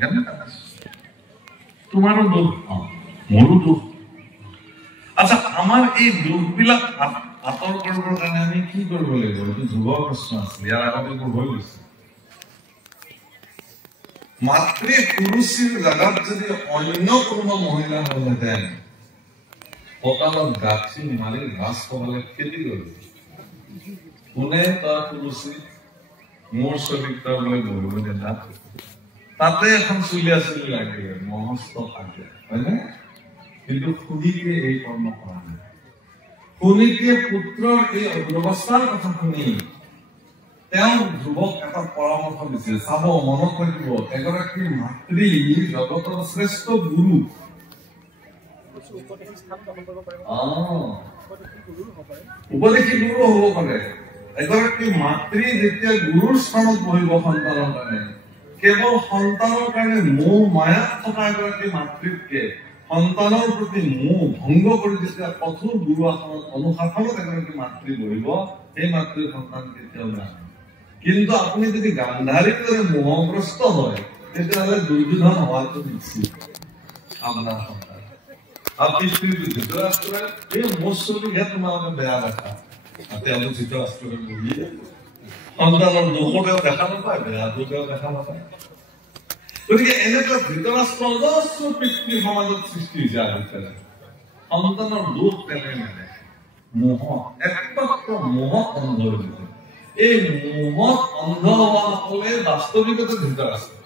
সেইকাৰণে তোমাৰো দুখ মোৰো দুখ আচ্ছা আমাৰ এই দুখবিলাক আঁতৰ কৰিবৰ কাৰণে আমি কি কৰিব লাগিব এইটো যুৱ প্ৰশ্ন আছিল ইয়াৰ আগতে এইবোৰ হৈ গৈছে মাতৃ পুৰুষীৰ জাগাত যদি অন্য কোনোবা মহিলা হলহেঁতেন কঁকালত গাঁঠি মাৰি মাছ কবালে খেতি কৰিব কোনে তাৰ পুৰুষী মোৰ চৰিত্ৰ বোলে বহিব দেনা তাতে এখন চুলিয়া চুলি লাগে মহস্ত থাকে হয়নে কিন্তু শুনিকে এই কৰ্ম কৰা নাই শুনিকে পুত্ৰৰ এই অৱস্থাৰ কথা শুনি তেওঁ যুৱক এটা পৰামৰ্শ দিছিল চাব মনত ৰাখিব এগৰাকী মাতৃ জগতৰ শ্ৰেষ্ঠ গুৰু উপদেশী গুৰু হব পাৰে এগৰাকী মাতৃ যেতিয়া গুৰুৰ স্থানত বহিব সন্তানৰ কাৰণে কেৱল সন্তানৰ কাৰণে মোহ মায়াত থকা এগৰাকী মাতৃতকে সন্তানৰ প্ৰতি মোহ ভংগ কৰি যেতিয়া কঠোৰ গুৰু আসনত অনুশাসনত এগৰাকী মাতৃ বহিব সেই মাতৃৰ সন্তান কেতিয়াও নাহে কিন্তু আপুনি যদি গান্ধাৰীৰ দৰে মোহগ্ৰস্ত হয় তেতিয়াহ'লে দুৰ্যোধন হোৱাটো নিশ্চিত আপোনাৰ সন্তান আপুনি ধৃতৰাষ্ট্ৰই এই মোৰ চলিহে তোমালোকে বেয়া দেখা তেওঁলোক ধৃতৰাষ্ট্ৰই বহি সন্তানৰ দুখতেও দেখা নাপায় বেয়াটো তেওঁ দেখা নাপায় গতিকে এনেকুৱা ধৃতৰাষ্ট্ৰ অজস্ৰ পিতৃ সমাজত সৃষ্টি হৈছে আজিকালি সন্তানৰ দুখ তেনে মানে মোহ একমাত্ৰ মোহত অন্ধ হৈ গৈছে এই মোহত অন্ধ হোৱা সকলে বাস্তৱিকতে ধৃতৰাষ্ট্ৰ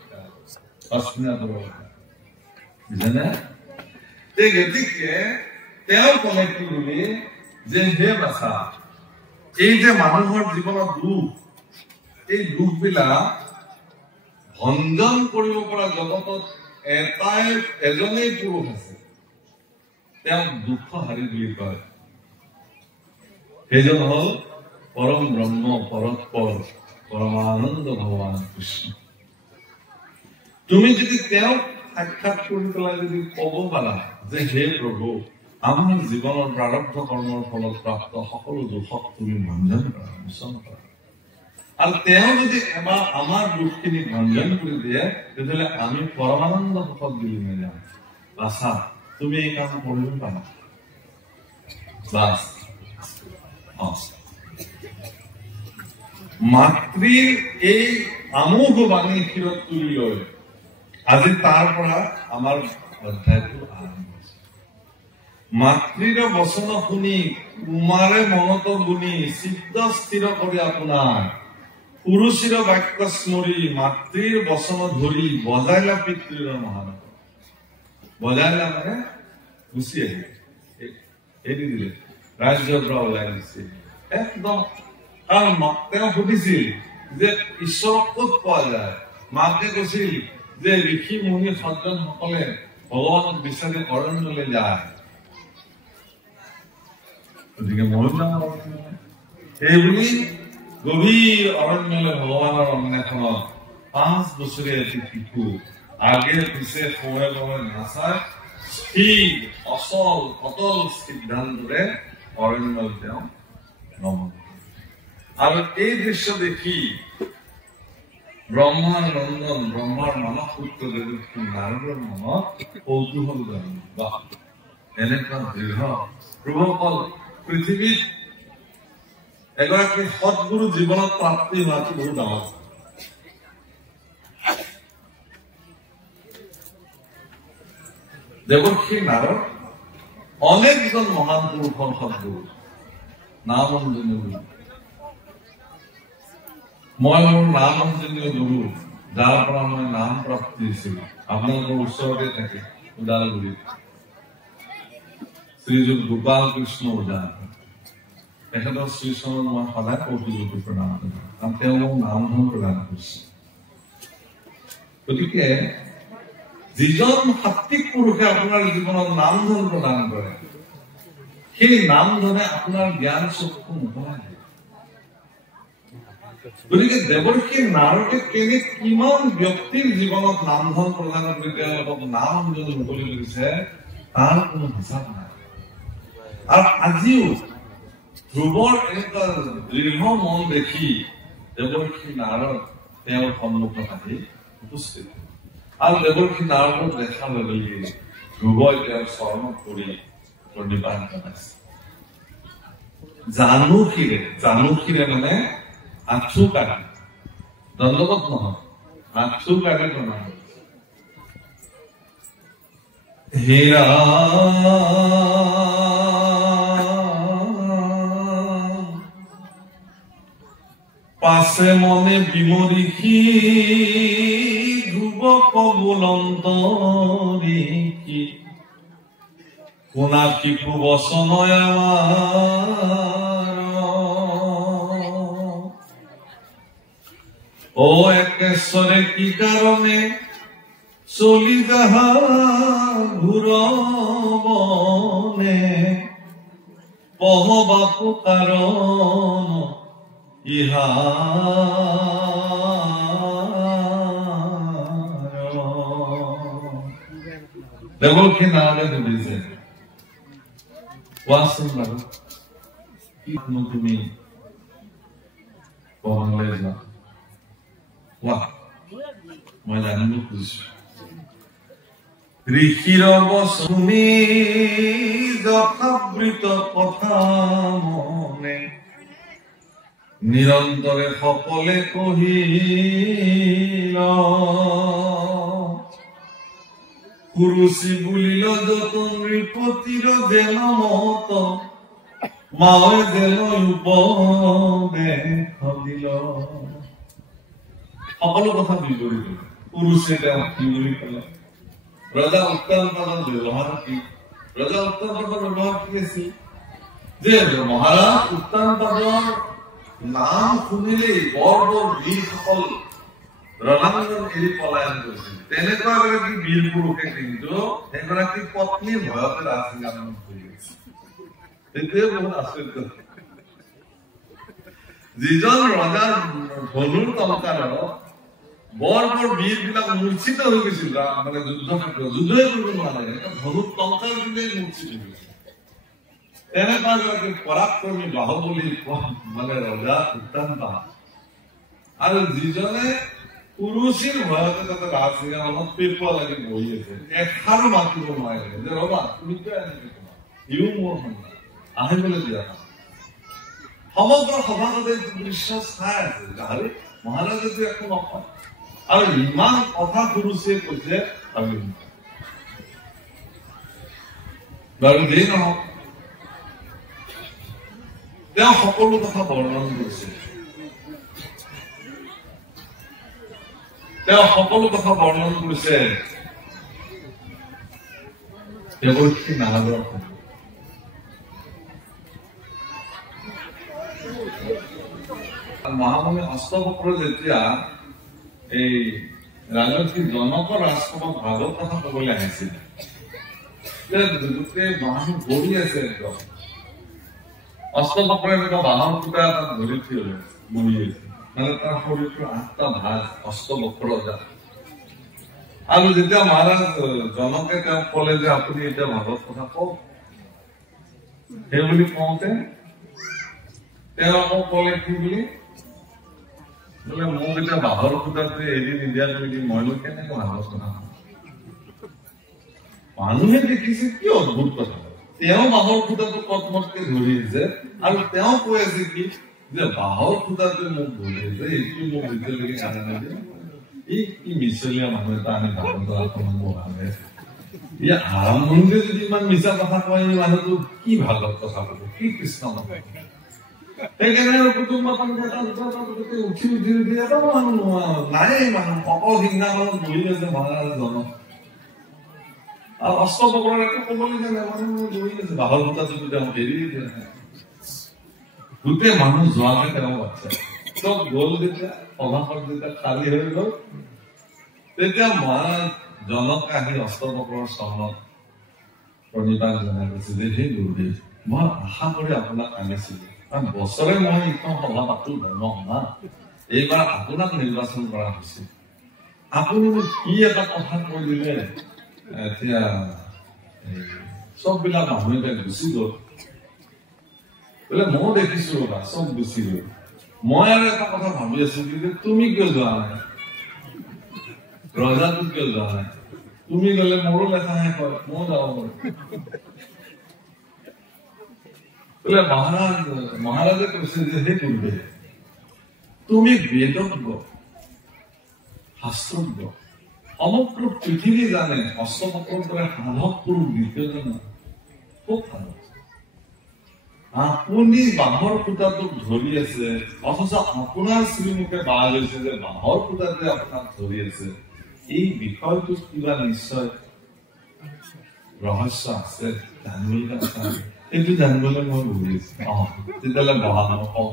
গতিকে তেওঁ কলে কি বুলি যে হে বাছা এই যে মানুহৰ জীৱনত দুখ এই দুখবিলাক ভঞ্জন কৰিব পৰা জগতত এজনেই পুৰুষ আছে তেওঁ দুঃখহাৰী বুলি কয় সেইজন হল পৰম ব্ৰহ্ম পৰৎপৰ পৰমানন্দ ভগৱান কৃষ্ণ তুমি যদি তেওঁক সাক্ষাৎ কৰি পেলাই যদি কব পাৰা যে হে প্ৰভু আমাৰ জীৱনৰ প্ৰাৰব্ধ কৰ্মৰ ফলত প্ৰাপ্ত সকলো দুখক তুমি ভঞ্জন কৰা মোচন কৰা আৰু তেওঁ যদি এবাৰ আমাৰ দুখখিনি ভঞ্জন কৰি দিয়ে তেতিয়াহ'লে আমি পৰমানন্দ সুখত বুলি নাযাম বাছা তুমি এই কাম কৰিব পাৰা বাছ মাতৃৰ এই আমোঘ বাণী শিৰত তুলি লৈ আজি তাৰ পৰা আমাৰ অধ্যায়টো আৰম্ভ হৈছে মাতৃৰ বচন শুনি কুমাৰে মনত গুণি চিত্ত স্থিৰ কৰি আপোনাৰ পুৰুষীৰ বাক্য স্মৰি মাতৃৰ বচন ধৰি বজাইলা পিতৃৰ মহানক বজাইলা মানে গুচি আহিলে এৰি দিলে ৰাজ্যৰ পৰা ওলাই দিছে একদম কাৰণ তেওঁ সুধিছিল যে ঈশ্বৰক ক'ত পোৱা যায় মাকে কৈছিল যে ঋষি মুনি সজ্জন সকলে ভগৱানক বিচাৰি অৰণ্যলৈ যায় গতিকে মই সেইবুলি গভীৰ অৰণ্যলৈ ভগৱানৰ অন্বেষণত 5 বছৰীয়া এটি শিশু আগে পিছে সময়ে নাচায় স্থিৰ অচল অটল সিদ্ধান্তৰে অৰণ্যলৈ তেওঁ ভ্ৰমণ আৰু এই দৃশ্য দেখি ব্ৰহ্মাৰ নন্দন ব্ৰহ্মাৰ মানস পুত্ৰ নাৰদৰ মনত কৌতূহল জন্ম বা এনেকুৱা দৃঢ় প্ৰভুসকল পৃথিৱীত এগৰাকী সৎগুৰু জীৱনত প্ৰাপ্তি হোৱাটো বহুত ডাঙৰ দেৱৰ্ষী নাৰদ অনেকজন মহান পুৰুষৰ সৎগুৰু নাম অঞ্জনীয় গুৰু মই মোৰ নাম অঞ্জনীয় গুৰু যাৰ পৰা মই নাম প্ৰাপ্তি হৈছিলো আপোনালোকৰ ওচৰতে থাকে ওদালগুৰিত শ্ৰীযুত গোপাল কৃষ্ণ ওজা তেখেতৰ শ্ৰীচৰণত মই সদায় কৌতুকী প্ৰদান কৰিম কাৰণ তেওঁ মোক নাম ধন প্ৰদান কৰিছে গতিকে যিজন সাত্বিক পুৰুষে আপোনাৰ জীৱনত নাম ধন প্ৰদান কৰে সেই নাম ধনে আপোনাৰ জ্ঞান চক্ষু মোহনাই দিয়ে গতিকে দেৱৰ্ষী নাৰদে কিমান ব্যক্তিৰ জীৱনত নাম ধন প্ৰদান কৰি তেওঁলোকক নাম যদি মুকলি কৰিছে তাৰ কোনো হিচাপ নাই আৰু আজিও ধ্ৰুৱৰ এনেকুৱা দৃঢ় মন দেখি দেৱৰ্ষী নাৰদ তেওঁৰ সন্মুখত আহি উপস্থিত আৰু দেৱৰখিনি নাৰদক দেখা লগে ধ্ৰুৱই তেওঁৰ চৰণত পৰি প্ৰণিপাত জনাইছে। জানুসিৰে মানে আঁঠু কাটি, দণ্ডবত নহয়, আঁঠু কাটি প্ৰণাম। হীৰা পাছে মনে বিমৰিখি ধ্ৰুবক বুলন্তৰিখি কোনা কিপু বসনয় ও একেশ্বৰে কি কাৰণে চলি যাহা ঘুৰবনে পহবাপু কাৰণ ইহা দেৱকী নাৰদে সুধিছে, কোৱাচোন বাৰু কিনো তুমি পৱনলৈ যোৱা, কোৱা, মই জানিব খুজিছো। ঋষিৰ বচনি যথাবৃত কথা মনে নিৰন্তৰে সকলে কহিল, কুৰুচি বুলিল যত নৃপতিৰ যেন মত মাৱে যেন উপদেশ দিল। সকলো কথা বিৱৰি দিল। কুৰুচে তেওঁ কি বুলি কলে, ৰজা উত্তানপাদৰ ব্যৱহাৰ কি, ৰজা উত্তানপাদৰ ব্যৱহাৰ কি আছিল যে মহাৰাজ উত্তানপাদৰ নাম শুনিলেই বৰ বৰ বীৰসকল ৰণাঙ্গন এৰি পলায়ন কৰিছিল। তেনেকুৱা এগৰাকী বীৰ পুৰুষে কিন্তু এগৰাকী পত্নীৰ ভয়তে ৰাজসিংহাসনত বহি আছিল। সেইটোৱে বহুত আচৰিত। যিজন ৰজাৰ ধনুৰ টংকাৰত বৰ বৰ বীৰ বিলাক মূৰ্ছিত হৈ গৈছিল, মানে যুদ্ধই কৰিব নোৱাৰে, ধনুৰ টংকাৰ দিলেই মূৰ্ছিত হৈ গৈছিল। তেনেকুৱা এগৰাকী পৰাক্ৰমী বাহুবলী মানে ৰজা উত্তানপাদ, আৰু যিজনে কুৰুচিৰ ভয়তে তাতে ৰাজসিংহাসনত পেপুৱা লাগি বহি আছে, এষাৰো মাতিব নোৱাৰে যে ৰবা তুমি কিয় এনেকে কবা, ইও মোৰ সন্তান আহিবলৈ দিয়া। সমগ্ৰ সভাসদে দৃশ্য চাই আছে, আৰে মহাৰাজেতো একো নকয়, আৰু ইমান কথা কুৰুচিয়ে কৈছে ভাবি বাৰু যেই নহওক তেওঁ সকলো কথা বৰ্ণন কৰিছে। তেওঁ সকলো কথা বৰ্ণন কৰিছে দেৱকী নাৰদৰ। মহামুনি অষ্টবক্ৰ যেতিয়া এই ৰাজৰ্ষি জনকৰ ৰাজসভাত ভাগৱত কথা কবলৈ আহিছিল, গোটেই মানুহ বহি আছে, একদম অষ্টবক্ৰ এনেকুৱা বাহন ফুটা এটা ধৰি থিয় বহি আছে, মানে তাৰ শৰীৰটো ৮টা ভাগ অষ্টবক্ৰ। আৰু যেতিয়া মহাৰাজ জনকে তেওঁক কলে যে আপুনি এতিয়া ভাগৱত কথা কওক, সেই বুলি কওঁতে তেওঁ আকৌ কলে কি বুলি, বোলে মোক এতিয়া বাহৰ ফুটাটোৱে এৰি নিদিয়াকৈ মইনো কেনেকে ভাগৱত কথা কম। মানুহে দেখিছে কি অদ্ভুত কথা, তেওঁ বাহৰ ফুটাটো কটমটকে ধৰি আছে, আৰু তেওঁ কৈ আছে কি যে বাহৰ ফুটাটোৱে মোক ধৰি আছে, এইটো মোক এতিয়ালৈকে কানে নিদিয়ে। এই কি মিছলীয়া মানুহ এটা আমি ভাগৱত ভাবে, ই আৰম্ভণিতে যদি ইমান মিছা কথা কয়, এই মানুহটো কি ভাগৱত কথা কব, কি কৃষ্ণ নকয়। সেইকাৰণে কুটুম্ব উঠি নাই মানুহ অকল সিংহাসনত বহি আছে মহাৰাজ জনক, আৰু অষ্টবক্ৰৰ একো কবলৈ নাই, মানুহ বহি আছে, বাহৰ ফুটাটো তেওঁ এৰি দিয়া নাই। গোটেই মানুহ যোৱাকে তেওঁ বাচ্চা চব গল। যেতিয়া সভাখন যেতিয়া খালী হৈ গল, তেতিয়া মহাৰাজ জনক আহি অষ্টবক্ৰৰ চৰণত প্ৰণিপাত জনাই কৈছে যে সেই গুৰুদেৱ, মই আশা কৰি আপোনাক আনিছিলো, কাৰণ বছৰে মই এইখন সভা পাতো ধৰ্ম সভা, এইবাৰ আপোনাক নিৰ্বাচন কৰা হৈছিল, আপুনি মোক কি এটা কথা কৈ দিলে, এতিয়া চববিলাক মানুহ এতিয়া গুচি গল। বোলে ময়ো দেখিছো ৰবা চব গুচি গল, মই আৰু এটা কথা ভাবি আছো যে তুমি কিয় যোৱা নাই। ৰজাটো কিয় যোৱা নাই তুমি গলে মোৰো লেখাহে কয় ময়ো যাব পাৰো বোলে মহাৰাজে কৈছে যে হে কৰিবে তুমি বেদজ্ঞ শাস্ত্ৰজ্ঞ সমগ্ৰ পৃথিৱী জানে অষ্টমকৰ দৰে সাধক পুৰুষ দ্বিতীয়জন খুব সাধক আপুনি বাঁহৰ খুঁটাটোক ধৰি আছে অথচ আপোনাৰ শ্ৰীমুখে বাঁহ লৈছে যে বাঁহৰ খুঁটাটোৱে আপোনাক ধৰি আছে এই বিষয়টোত কিবা নিশ্চয় ৰহস্য আছে জানিবলৈ এইটো জানিবলৈ মই বহি আছো তেতিয়াহ'লে বহা কম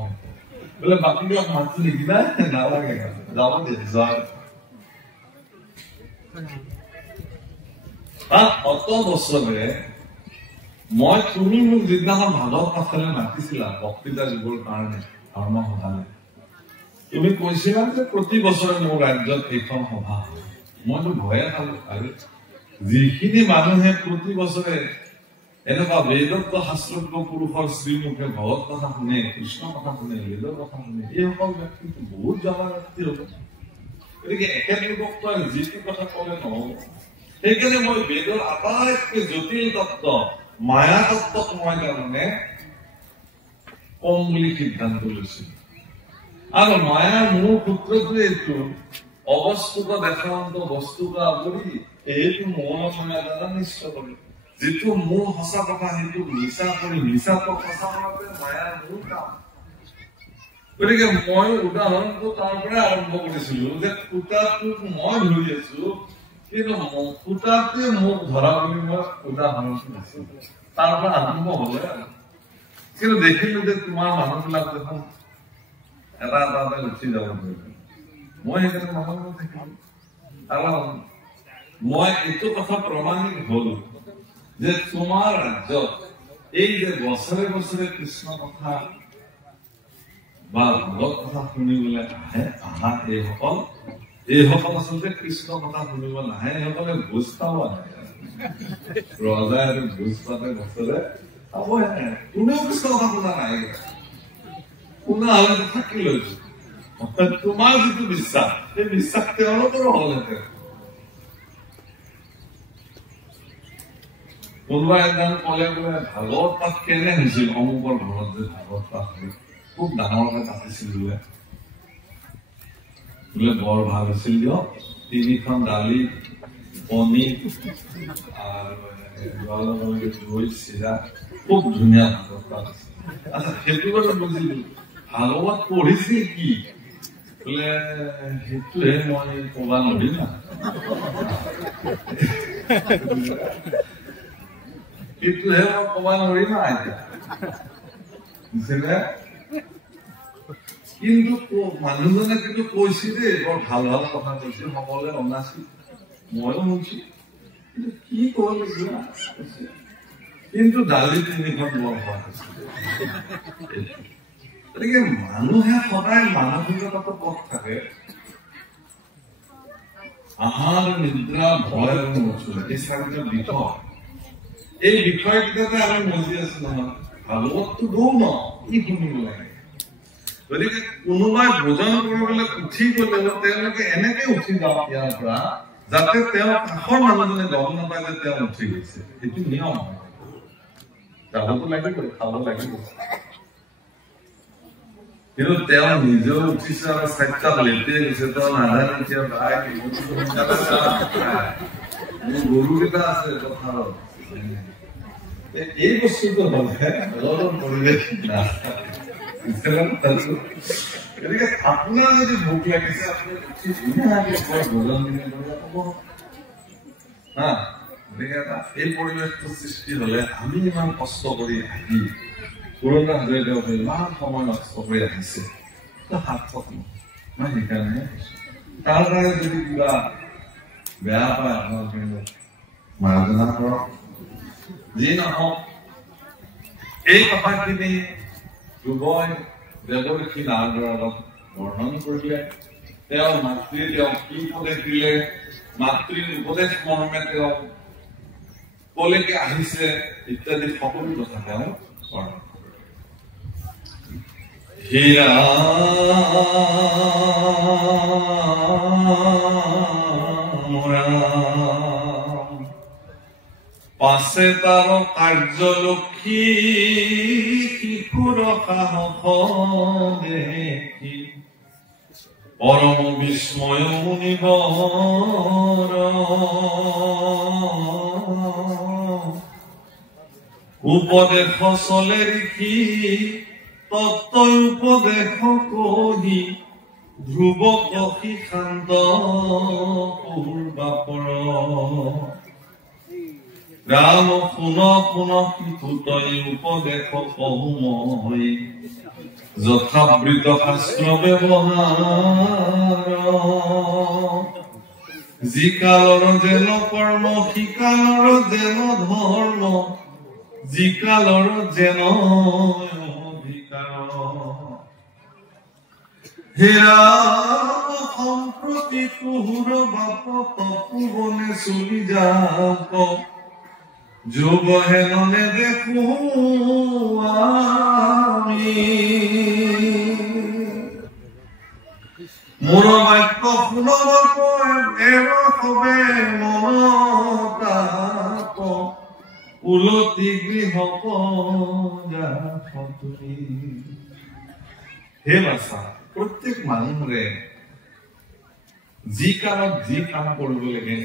বোলে বাকী মাতটো নিদিবা নালাগে যাব দে যোৱা অত বছৰে মই তুমি মোক যিদিনাখন ভাগৱত কথালে মাতিছিলা বক্তৃতা দিবৰ কাৰণে ধৰ্ম সভালে তুমি কৈছিলা যে প্ৰতি বছৰে মোৰ ৰাজ্যত এইখন সভা হয় মইতো ভয়ে খালো আৰু যিখিনি মানুহে প্ৰতি বছৰে এনেকুৱা বেদজ্ঞ শাস্ত্ৰজ্ঞ পুৰুষৰ শ্ৰীমুখে ভগৱত কথা শুনে কৃষ্ণ কথা শুনে বেদৰ কথা শুনে এইসকল ব্যক্তিটো বহুত জনা ব্যক্তি হ'ব গতিকে একেলোকক যিটো কথা ক'লে নহ'ব সেইকাৰণে মই বেদৰ আটাইতকৈ জটিল তত্ত্ব মায়া তত্ত্বক মই তাৰমানে কম বুলি সিদ্ধান্ত লৈছিলো আৰু মায়াৰ মূল সূত্ৰটোৱে এইটো অবস্তুত দেখান্ত বস্তুত আৱৰি এইটো মৌন মায়া দ্বাৰা নিশ্চয় কৰে যিটো মূল সঁচা কথা সেইটো মিছা কৰি মিছাটো সঁচা কৰাটোৱে মায়াৰ মূল কাম গতিকে মই উদাহৰণটো তাৰ পৰাই আৰম্ভ কৰিছিলো যে সূতাটোক মই ধৰি আছো কিন্তু সূতাটোৱে মোক ধৰা বুলি মই উদাহৰণটো দিছো তাৰ পৰা আৰম্ভ হলে কিন্তু দেখিলো যে তোমাৰ মানুহবিলাক দেখোন এটা এটা এটা উঠি যাব মই সেইকাৰণে মানুহ থাকিলো আৰু মই এইটো কথা প্ৰমাণিত হলো যে তোমাৰ ৰাজ্যত এই যে বছৰে বছৰে কৃষ্ণ কথা বা ভগৱত কথা শুনিবলৈ আহা এইসকল আচলতে কৃষ্ণ কথা শুনিব নাহে এইসকলে ভোজ খাব আহে ৰজাই আৰু ভোজ পাতে বছৰে খাব আহে কোনেও কৃষ্ণ কথা শুনা নাই শুনা হলে থাকি লৈছো তোমাৰ যিটো বিশ্বাস সেই বিশ্বাস তেওঁলোকৰো হলহেঁতেন কোনোবা এজন কলে বোলে ভাগৱত পাঠ কেনে হৈছিল অমুকৰ ঘৰত যে ভাগৱত পাঠ হয় খুব ডাঙৰকে পাতিছিল বোলে বৰ ভাল হৈছিল দিয়ক 3খন দালি পনীৰ আৰু দৈ চিৰা খুব ধুনীয়া ভাগৱত পাঠ আছিল আচ্ছা সেইটো বাৰু বুজিলো ভাগৱত পঢ়িছিল কি বোলে সেইটোহে মই কবা নোৱাৰিম না সেইটোহে মই কবা নোৱাৰিম না এতিয়া কিন্তু মানুহজনে কিন্তু কৈছিল দেই বৰ ভাল ভাল কথা কৈছিল সকলোৱে অনাছিল ময়ো শুনছো কিন্তু কি কব লাগিব কিন্তু দালি 3খন বৰ ভাল আছিল গতিকে মানুহে সদায় মানসিকতাটো ক'ত থাকে আহাৰ নিদ্ৰা ভয় আৰু মৃত্যু এই 4টা বিষয় এই বিষয়কেইটাতে আমি মজি আছো নহয় ভাগৱতটো গৌণ ই শুনিব লাগে গতিকে কোনোবাই ভোজন কৰিবলৈ উঠি গলেও তেওঁলোকে এনেকে উঠি যাওক ইয়াৰ পৰা যাতে তেওঁ কাষৰ মানুহজনে গম নাপায় যে তেওঁ উঠি গৈছে সেইটো নিয়ম যাবতো লাগিব খাব লাগিব কিন্তু তেওঁ নিজেও উঠিছে আৰু 4টা লেটিয়ে গৈছে তেওঁ নাজানে এতিয়া গৰুকেইটা আছে পথাৰত এই বস্তুটো হলে অলপ পৰিৱেশ গতিকে আপোনাৰ যদি ভোক লাগিছে আপুনি উঠি ধুনীয়াকে ভোজন গতিকে এই পৰিৱেশটো সৃষ্টি হলে আমি ইমান কষ্ট কৰি আহি পুৰণা হাজৰিকাই ইমান সময় নষ্ট কৰি আহিছে সাৰ্থক মই সেইকাৰণে তাৰ কাৰণে যদি কিবা বেয়া পায় আপোনালোকে মাৰ্জনা কৰক যি নহওক এই কথাখিনি ধ্ৰুৱই দেৱঋষি নাৰদক বৰ্ণন কৰিলে তেওঁ মাতৃ তেওঁক কি উপদেশ দিলে মাতৃৰ উপদেশ মৰ্মে তেওঁ কলৈকে আহিছে ইত্যাদি সকলো কথা তেওঁ বৰ্ণন হীৰা ৰাম পাছে তাৰ কাৰ্যলক্ষী শিশুৰ সাহস দেখি পৰম বিস্ময় মুনিবৰ উপদেশ চলে দেখি তত্ত্ব উপদেশ কহি ধ্ৰুৱ কহি শান্ত পূৰ্বাপৰ ৰাম শুন শুন শিশু তই উপদেশ কহো মই যথাবৃত শাস্ত্ৰ ব্যৱহাৰ যিকালৰ যেন কৰ্ম সিকালৰ যেন ধৰ্ম যিকালৰ যেন অধিকাৰ হেৰা সম্প্ৰতি কুহুৰ বাপ তপুবনে চলি যাক যোগ হেননে দেখো আমি মোৰ বাক্য শুনব এৰ সবে মনতাপ উলতি গৃহ হে বাছা প্ৰত্যেক মানুহৰে যি কামত যি কাম কৰিব লাগে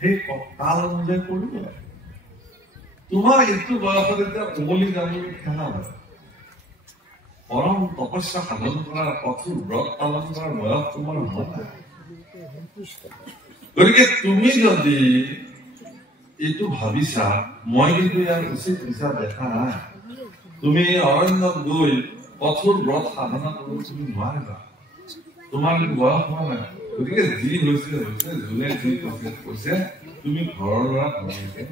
সেই কাল অনুযায়ী কৰিব লাগে তোমাৰ এইটো বয়সত এতিয়া উমলি যাম বুলি খেলা হয় পৰম তপস্যা সাধন কৰাৰ কঠোৰ ব্ৰত পালন কৰাৰ বয়স তোমাৰ হোৱা নাই গতিকে তুমি যদি এইটো ভাবিছা মই কিন্তু ইয়াৰ উচিত হিচাপ দেখা নাই তুমি অৰণ্যত গৈ কঠোৰ ব্ৰত সাধনা কৰিব তুমি নোৱাৰিবা তোমাৰ বয়স হোৱা নাই গতিকে যি হৈছে হৈছে যোনে যি কৈছে তুমি ঘৰৰ ল'ৰা ঘৰলৈকে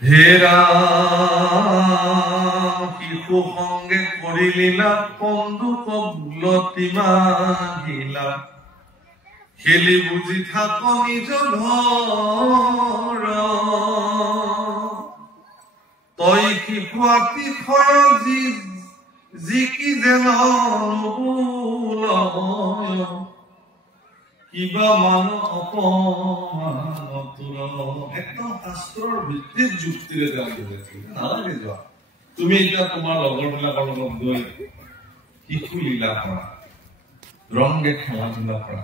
হেৰা শিশু সংগে কৰিলিলা কন্দু কবলতি মাহিলা খেলি বুজি থাক নিজ ঘৰ তই শিশু আতিশয় যি কি যেন কিবা মান একদম শাস্ত্ৰৰ ভিত্তিত যুক্তিৰে নালাগে যোৱা তুমি এতিয়া তোমাৰ লগৰ বিলাকৰ লগত গৈ শিশু লীলা কৰা ৰংগে খেলা ধূলা কৰা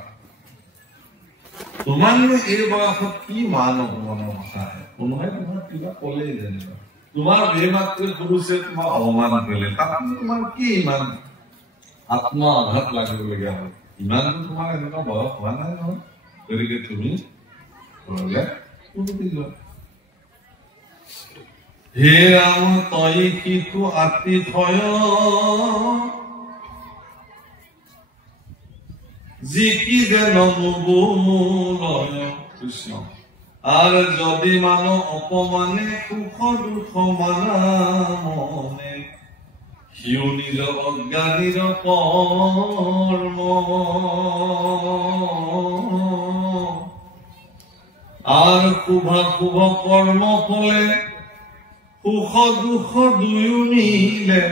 তোমাৰ এই বয়সত কি মান অপমানৰ কথা আহে কোনোবাই তোমাৰ কিবা কলেই যেনিবা তোমাৰ বেমাতৃ পুৰুষে তোমাক অপমান কৰিলে তাত তোমাৰ কি ইমান আত্মা আঘাত লাগিবলগীয়া হয় ইমান তোমাৰ এনেকুৱা বয়স হোৱা নাই নহয় গতিকে তুমি হে ৰাম তই শিশু আতিশয় যি কি যেন কৃষ্ণ আর যদি মানো অপমানে সুখ দুখ মানা মনে সিও নিজ অজ্ঞানীর কর্ম আর শুভা শুভ কর্ম ফলে সুখ দুখ দুয়ো মিলে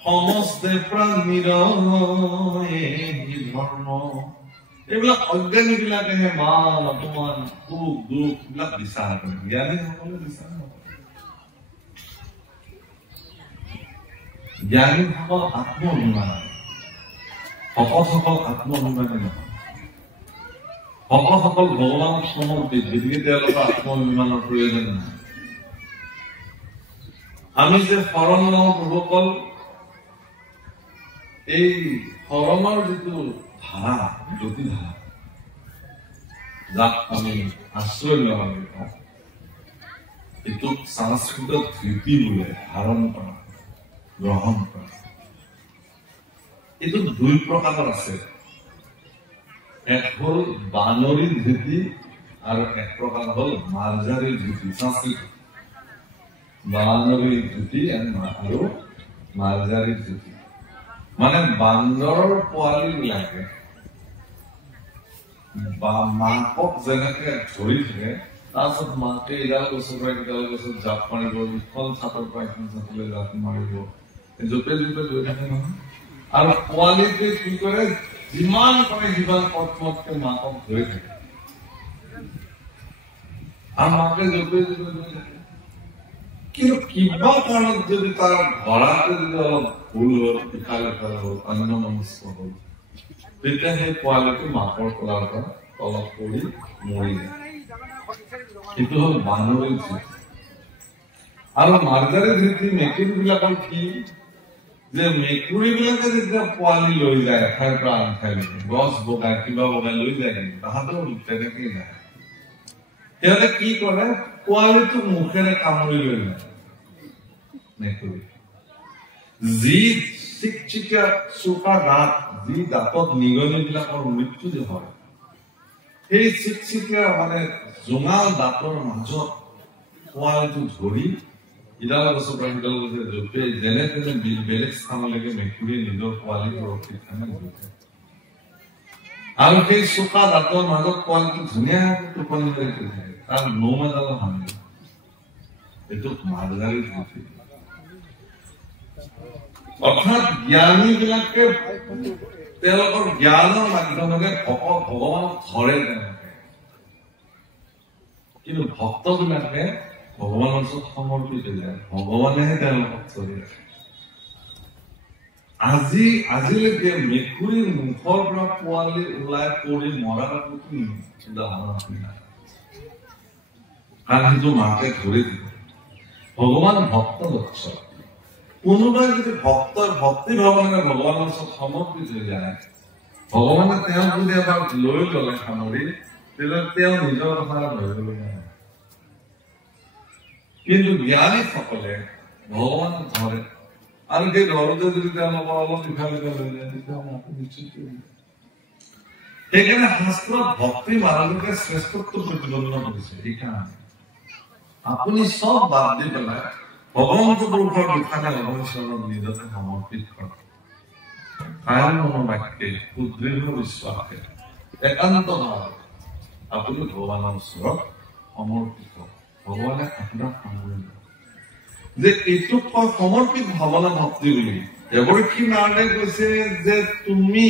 সমস্তে প্ৰাণীৰ ধৰ্ম এইবিলাক অজ্ঞানী বিলাকেহে মান অপমান সুখ দুখ এইবিলাক বিচাৰ কৰে জ্ঞানীসকলে বিচাৰ নকৰে জ্ঞানীসকল আত্মঅভিমানী ভকতসকল আত্মঅভিমানী নহয় ভকতসকল ভগৱানক সমৰ্পিত গতিকে তেওঁলোকৰ আত্মঅভিমানৰ প্ৰয়োজন নাই আমি যে শৰণ লওঁ প্ৰভুসকল এই শৰণৰ যিটো ধাৰা জ্যোতি ধাৰা যাক আমি আশ্ৰয় ল'ব লাগিব এইটোক সংস্কৃতত ধৃতি বোলে ধাৰণ কৰা গ্ৰহণ কৰা এইটো দুই প্ৰকাৰৰ আছে এক হল বানৰী ধৃতি আৰু এক প্ৰকাৰ হল মাৰ্জাৰী ধৃতি সংস্কৃত বানৰী ধৃতি আৰু মাৰ্জাৰী ধৃতি মানে বান্দৰৰ পোৱালী বিলাকে বা মাকক যেনেকে ধৰি থাকে তাৰপিছত মাকে এডাল গছৰ পৰা এডাল গছত জাপ মাৰিব ইখন ছাতৰ পৰা এখন ছাতলৈ জাপ মাৰিব জোপে জোপে গৈ থাকে নহয় আৰু পোৱালীটোৱে কি কৰে যিমান পাৰে সিমান পথমতকে মাকক ধৰি থাকে আৰু মাকে জপে কিন্তু কিবা কাৰণত যদি তাৰ ধৰাতে যদি অলপ ভুল হ'ল ইফালে হ'ল অন্য মনস্ক হ'ল তেতিয়া সেই পোৱালিটো মাকৰ কোলাৰ পৰা তলত পৰি মৰি যায় এইটো হ'ল বানৰীৰ ধৃতি আৰু মাৰ্জাৰী ধৃতি মেকুৰীবিলাকৰ কি যে মেকুৰীবিলাকে যেতিয়া পোৱালি লৈ যায় এঠাইৰ পৰা আন ঠাইলৈকে গছ বগাই কিবা বগাই লৈ যায় কিন্তু তাহাঁতেও তেনেকেই যায় সিহঁতে কি কৰে পোৱালিটোক মুখেৰে কামুৰি লৈ যায় মেকুৰী যি চিকচিকীয়া চোকা দাঁত যি দাঁতত নিগনিবিলাকৰ মৃত্যু যে হয় সেই চিকচিকীয়া মানে জোঙাল দাঁতৰ মাজত পোৱালিটো ধৰি ইডাল গছৰ পৰা সিডাল গছে জপে যেনে তেনে বেলেগ স্থানলৈকে মেকুৰীয়ে নিজৰ পোৱালি সুৰক্ষিত কাৰণে জপে আৰু সেই চোকা দাঁতৰ মাজত পোৱালিটো ধুনীয়াকৈ টোপনি কৰি থাকে তাৰ নোম এডালো হানি এইটো মাৰ্জাৰী ধৃতি অৰ্থাৎ জ্ঞানীবিলাকে তেওঁলোকৰ জ্ঞানৰ মাধ্যমেৰে ভগৱানক ধৰে তেওঁলোকে কিন্তু ভক্তবিলাকে ভগৱানৰ ওচৰত সমৰ্পিত হৈ যায় ভগৱানেহে তেওঁলোকক ধৰি ৰাখে আজিলৈকে মেকুৰীৰ মুখৰ পৰা পোৱালি ওলাই পৰি মৰাৰ কোনো উদাহৰণ আপুনি নাই কাৰণ সেইটো মাকে ধৰি দিব ভগৱান ভক্ত দক্ষ কোনোবাই যদি ভক্তি ভাৱনাৰে ভগৱানৰ ওচৰত সমৰ্পিত হৈ যায় ভগৱানে তেওঁক যদি এবাৰ লৈ ললে সামৰি তেতিয়া তেওঁ নিজৰ কথা ধৰিবলৈ নহয় কিন্তু জ্ঞানীসকলে ভগৱানক ধৰে আৰু সেই ধৰোতে যদি তেওঁলোকৰ অলপ ইফালে লৈ যায় তেতিয়া মাকে নিশ্চিত কৰি দিয়ে সেইকাৰণে শাস্ত্ৰত ভক্তি মানুহলোকে শ্ৰেষ্ঠত্ব প্ৰতিপন্ন কৰিছে সেইকাৰণে আপুনি চব বাদ দি পেলাই ভগৱন্ত পুৰুষৰ দুখানে ভগৱানৰ নিজকে সমৰ্পিত কৰক কায়ৰ মনোবাক্যে সুদৃঢ় বিশ্বাসে একান্ত ভাৱে আপুনি ভগৱানৰ ওচৰত সমৰ্পিত ভগৱানে আপোনাক সামৰি লয় যে এইটোক কয় সমৰ্পিত ভাৱনা ভক্তি বুলি দেৱৰ্ষি নাৰদে কৈছে যে তুমি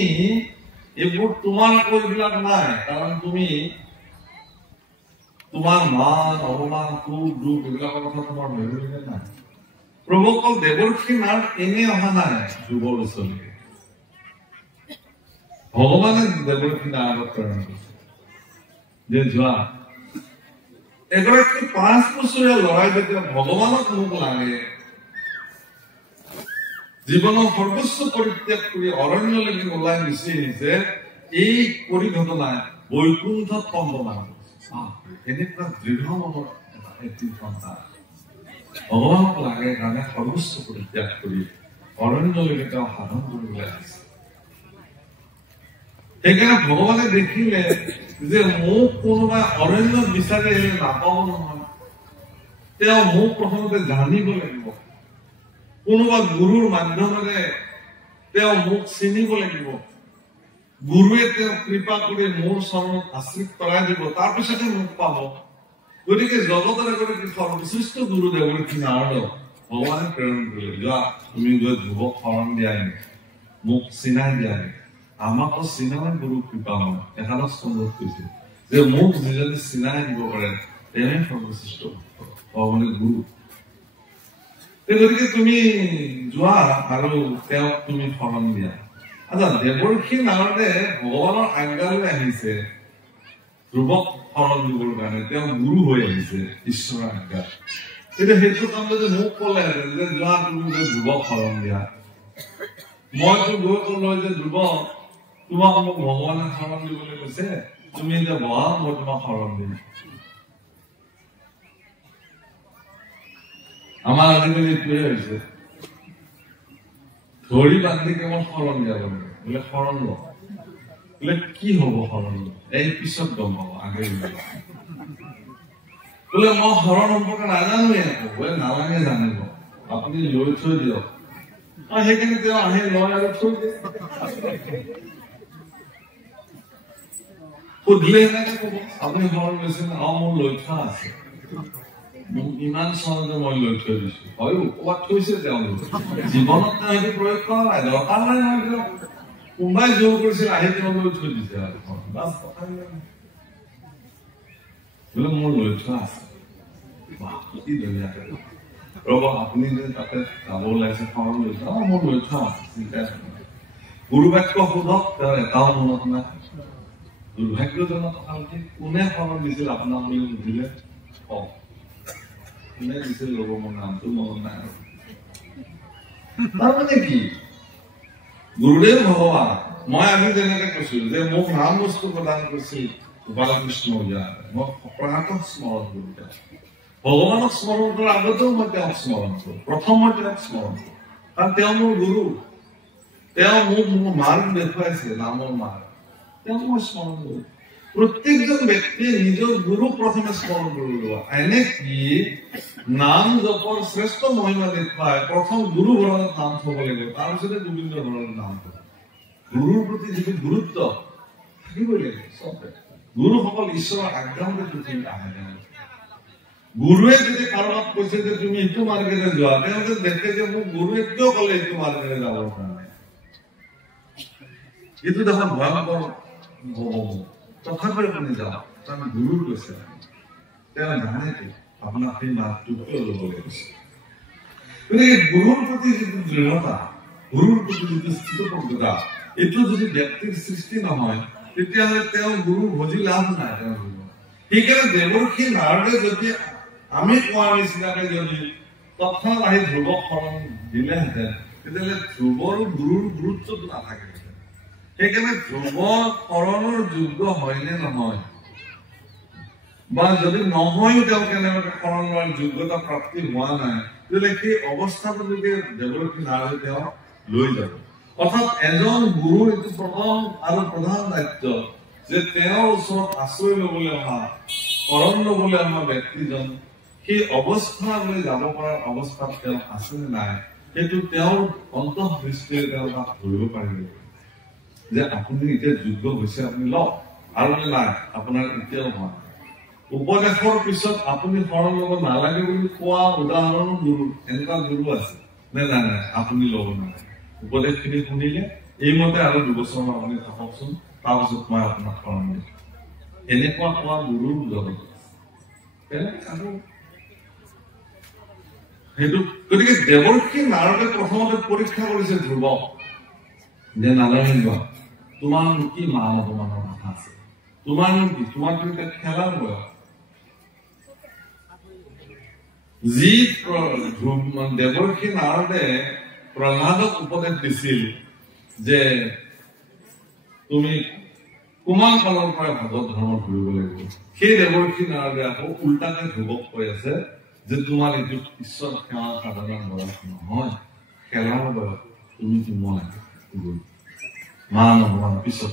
এইবোৰ তোমাৰ এইবিলাক নাই কাৰণ তুমি তোমাৰ মান অপমান সুখ দুখ এইবিলাকৰ কথা তোমাৰ মেৰুলিলে নাই প্ৰভুকল দেৱৰ্ষি নাৰদ এনে অহা নাই যুৱৰ ওচৰলৈকে ভগৱানে দেৱৰ্ষি নাৰদক প্ৰেৰণ কৰিছে যে যোৱা এগৰাকী 5 বছৰীয়া ল'ৰাই যেতিয়া ভগৱানক মোক লাগে জীৱনৰ সৰ্বোচ্চ পৰিত্যাগ কৰি অৰণ্যলৈকে ওলাই গুচি আহিছে এই পৰিঘটনাই বৈকুণ্ঠত কম্পমান এনেকুৱা দৃঢ় মনৰ এটি সন্তান ভগৱানক লাগে কাৰণে সৰ্বোচ্চ পৰিত্যাগ কৰি অৰণ্যলৈকে তেওঁ সাধন কৰিবলৈ আহিছে সেইকাৰণে ভগৱানে দেখিলে যে মোক কোনোবাই অৰণ্যত বিচাৰি আহিলে নাপাব নহয় তেওঁ মোক প্ৰথমতে জানিব লাগিব কোনোবা গুৰুৰ মাধ্যমেৰে তেওঁ মোক চিনিব লাগিব গুৰুৱে তেওঁ কৃপা কৰি মোৰ চৰণত আশ্ৰিত কৰাই দিব তাৰপিছতে মোক পাব গতিকে জগতৰ এগৰাকী সৰ্বশ্ৰেষ্ঠ গুৰু দেৱৰ্ষি নাৰদক ভগৱানে প্ৰেৰণ কৰিলে যোৱা তুমি গৈ ধ্ৰুৱক শৰণ দিয়াই মোক চিনাই দিয়াই আমাকো চিনাই গুৰু কৃপা হয় একাদশ স্কন্ধত কৈছে যে মোক যিজনে চিনাই দিব পাৰে তেওঁই সৰ্বশ্ৰেষ্ঠ ভগৱানে গুৰু গতিকে তুমি যোৱা আৰু তেওঁক তুমি শৰণ দিয়া আচ্ছা দেৱৰ্ষি নাৰদে ভগৱানৰ আজ্ঞা লৈ আহিছে ধ্ৰুৱক শৰণ দিবৰ কাৰণে তেওঁ গুৰু হৈ আহিছে ঈশ্বৰৰ আজ্ঞা এতিয়া সেইটো কাম যদি মোক ক'লে যে যোৱা তুমি গৈ ধ্ৰুৱক শৰণ দিয়া মইতো গৈ ক'লো যে ধ্ৰুৱ তোমাক মোক ভগৱানে শৰণ দিবলৈ কৈছে তুমি এতিয়া বহা মই তোমাক শৰণ দিম আমাৰ আজিকালি এইটোৱে হৈছে ধৰি বান্ধি কেৱল শৰণ দিয়া বোলে শৰণ ল বোলে কি হব শৰণ ল এই পিছত গম পাব আগে বোলে মই শৰণ সম্পৰ্কে নাজানোৱে বোলে নালাগে জানিব আপুনি লৈ থৈ দিয়ক সেইখিনি তেওঁ আহি লয় আৰু থৈ দিয়ে সুধিলে এনেকে কব আপুনি শৰণ লৈছে মোৰ লৈ থোৱা আছে ইমান সহজে মই লৈ থৈ দিছো হয় ক'ৰবাত থৈছে তেওঁলোকে জীৱনত তেওঁ সেইটো প্ৰয়োগ কৰা নাই দৰকাৰ নাই কোনোবাই জোৰ কৰিছিল আহি তেওঁলৈ থৈ দিছে আৰু বাছ কথা বোলে মোৰ লৈ থোৱা আছে কি ধুনীয়াকে ৰব আপুনি যে তাতে যাব ওলাইছে খৰণ লৈ থোৱা মোৰ লৈ থোৱা আছে চিন্তা গুৰু বাক্য সোধক তেওঁৰ এটাও মনত নাই দুৰ্ভাগ্যজনক কথাটি কোনে খৰণ দিছিল আপোনাক বুলি সুধিলে কওক কোনে দিছিল ৰব মোৰ নামটো মনত নাই আৰু তাৰমানে কি গুৰুদেৱ ভগৱান মই আজি যেনেকে কৈছো যে মোক নাম বস্তু প্ৰদান কৰিছিল বালকৃষ্ণ মই প্ৰাণক স্মৰণ কৰো ভগৱানক স্মৰণ কৰাৰ আগতেও মই তেওঁক স্মৰণ কৰো প্ৰথম মই তেওঁক স্মৰণ কৰো কাৰণ তেওঁ মোৰ গুৰু তেওঁ মোক মোৰ মাৰ্গ দেখুৱাইছে নামৰ মাৰ্গ তেওঁক মই স্মৰণ কৰো প্ৰত্যেকজন ব্যক্তিয়ে নিজৰ গুৰুক প্ৰথমে স্মৰণ কৰিব এনে কি নাম জপৰ শ্ৰেষ্ঠ মহিমা দেখুৱাই প্ৰথম গুৰু ঘৰত নাম থব লাগিব তাৰপিছতে গোবিন্দ ঘৰত নাম থব গুৰুৰ প্ৰতি যিটো গুৰুত্ব থাকিবই লাগিব চবে গুৰুসকল ঈশ্বৰৰ আজ্ঞামতে পৃথিৱীত আহে গুৰুৱে যদি কাৰোবাক কৈছে যে তুমি এইটো মাৰ্গেৰে যোৱা তেওঁলোকে দেখে যে মোক গুৰুৱে কিয় কলে এইটো মাৰ্গেৰে যাবৰ কাৰণে এইটো দেখোন ভয়ংকৰ হব তথাপিও আপুনি যাওক কাৰণ গুৰুৰ কৈছে তেওঁ জানেতো আপোনাক সেই মাৰ্গটো কিয় ল'বলৈ কৈছে গতিকে গুৰুৰ প্ৰতি যিটো দৃঢ়তা গুৰুৰ প্ৰতি যিটো স্থিতপ্ৰজ্ঞতা এইটো যদি ব্যক্তিৰ সৃষ্টি নহয় তেতিয়াহ'লে তেওঁ গুৰু ভজি লাভ নাই সেইকাৰণে দেৱৰ্ষি নাৰদে যদি আমি কোৱাৰ নিচিনাকে যদি তৎক্ষণাত আহি ধ্ৰুৱক শৰণ দিলেহেঁতেন তেতিয়াহ'লে ধ্ৰুৱৰ গুৰুৰ গুৰুত্বটো নাথাকে সেইকাৰণে ধ্ৰুৱ শৰণৰ যোগ্য হয়নে নহয় বা যদি নহয়ও তেওঁ কেনেবাকে শৰণ লোৱাৰ যোগ্যতা প্ৰাপ্তি হোৱা নাই তেতিয়াহ'লে সেই অৱস্থাটোলৈকে দেৱৰ্ষি নাৰদে তেওঁ লৈ যাব অৰ্থাৎ এজন গুৰুৰ এইটো প্ৰথম আৰু প্ৰধান দায়িত্ব যে তেওঁৰ ওচৰত আশ্ৰয় লবলৈ অহা শৰণ লবলৈ অহা ব্যক্তিজন সেই অৱস্থালৈ যাব পৰাৰ অৱস্থাত তেওঁ আছে নে নাই সেইটো তেওঁৰ অন্তঃদৃষ্টিৰে তেওঁ তাক ধৰিব পাৰিব যে আপুনি এতিয়া যোগ্য হৈছে আপুনি লওক আৰু নাই আপোনাৰ এতিয়াও হোৱা উপদেশৰ পিছত আপুনি শৰণ ল'ব নালাগে বুলি কোৱা উদাহৰণ গুৰু এনেকুৱা গুৰু আছে নে নাই নাই আপুনি ল'ব নালাগে উপদেশখিনি শুনিলে এইমতে আৰু 2 বছৰ আপুনি থাককচোন তাৰপিছত মই আপোনাক শৰণ দিম এনেকুৱা কোৱা গুৰুৰ জগত সেইটো গতিকে দেৱৰ্ষি নাৰদে প্ৰথমতে পৰীক্ষা কৰিছে ধ্ৰুৱক যে নালাগে তোমাৰনো কি মান অপমানৰ কথা আছে তোমাৰনো কি তোমাৰতো এতিয়া খেলাৰ বয়স যি দেৱৰ্ষি নাৰদে প্ৰহ্লাদক উপদেশ দিছিল যে তুমি কুমাৰ কালৰ পৰা ভাগৱত ধৰ্ম ধৰিব লাগিব সেই দেৱৰ্ষি নাৰদে আকৌ উল্টাকে ধ্ৰুৱক কৈ আছে যে তোমাৰ এইটো ঈশ্বৰ সেৱা সাধনাৰ বয়স নহয় খেলাৰ বয়স তুমি মই মান অপমান পিছত